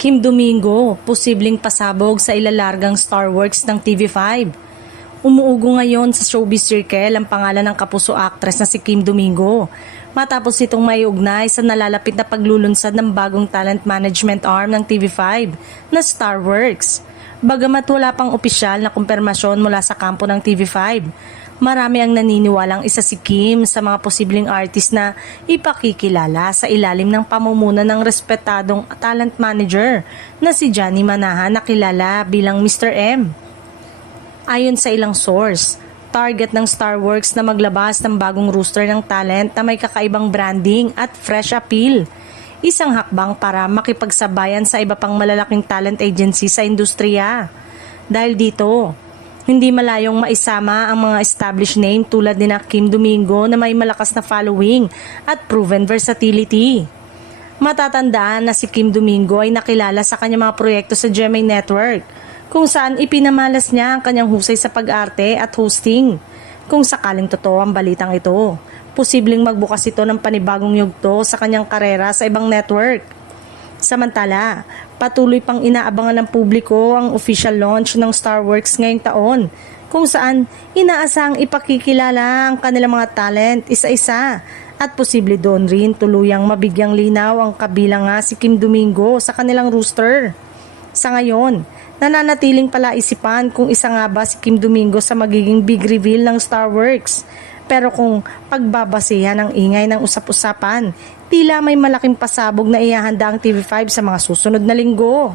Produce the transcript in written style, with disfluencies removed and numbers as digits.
Kim Domingo, posibleng pasabog sa ilalargang Star Works ng TV5. Umuugo ngayon sa showbiz circle ang pangalan ng kapuso actress na si Kim Domingo matapos itong maiugnay sa nalalapit na paglulunsad ng bagong talent management arm ng TV5 na Star Works. Bagamat wala pang opisyal na kumpirmasyon mula sa kampo ng TV5, marami ang naniniwalang isa si Kim sa mga posibleng artist na ipakikilala sa ilalim ng pamumuno ng respetadong talent manager na si Johnny Manahan na kilala bilang Mr. M. Ayon sa ilang source, target ng Star Works na maglabas ng bagong roster ng talent na may kakaibang branding at fresh appeal. Isang hakbang para makipagsabayan sa iba pang malalaking talent agency sa industriya. Dahil dito, hindi malayong maisama ang mga established name tulad ni Kim Domingo na may malakas na following at proven versatility. Matatandaan na si Kim Domingo ay nakilala sa kanyang mga proyekto sa GMA Network, kung saan ipinamalas niya ang kanyang husay sa pag-arte at hosting. Kung sakaling totoo ang balitang ito, posibleng magbukas ito ng panibagong yugto sa kanyang karera sa ibang network. Samantala, patuloy pang inaabangan ng publiko ang official launch ng Star Works ngayong taon, kung saan inaasahang ipakikilala ang kanilang mga talent isa-isa at posible doon rin tuluyang mabigyang linaw ang kabilang nga si Kim Domingo sa kanilang roster. Sa ngayon, nananatiling palaisipan kung isa nga ba si Kim Domingo sa magiging big reveal ng Star Works. Pero kung pagbabasehan ng ingay ng usap-usapan, tila may malaking pasabog na ihahanda ang TV5 sa mga susunod na linggo.